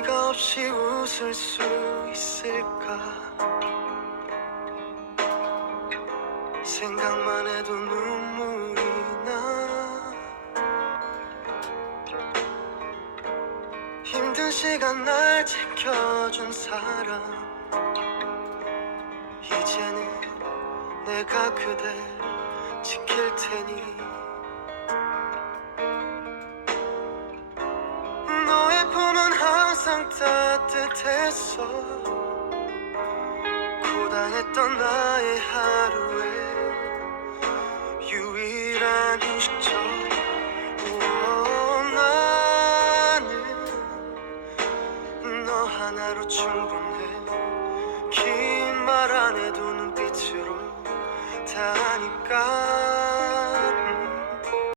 네가 없이 웃을 수 있을까? 생각만 해도 눈물이 나. 힘든 시간 날 지켜준 사람, 이제는 내가 그댈 지킬 테니. 너의 품은 항상 따뜻했어. 고단했던 나의 하루에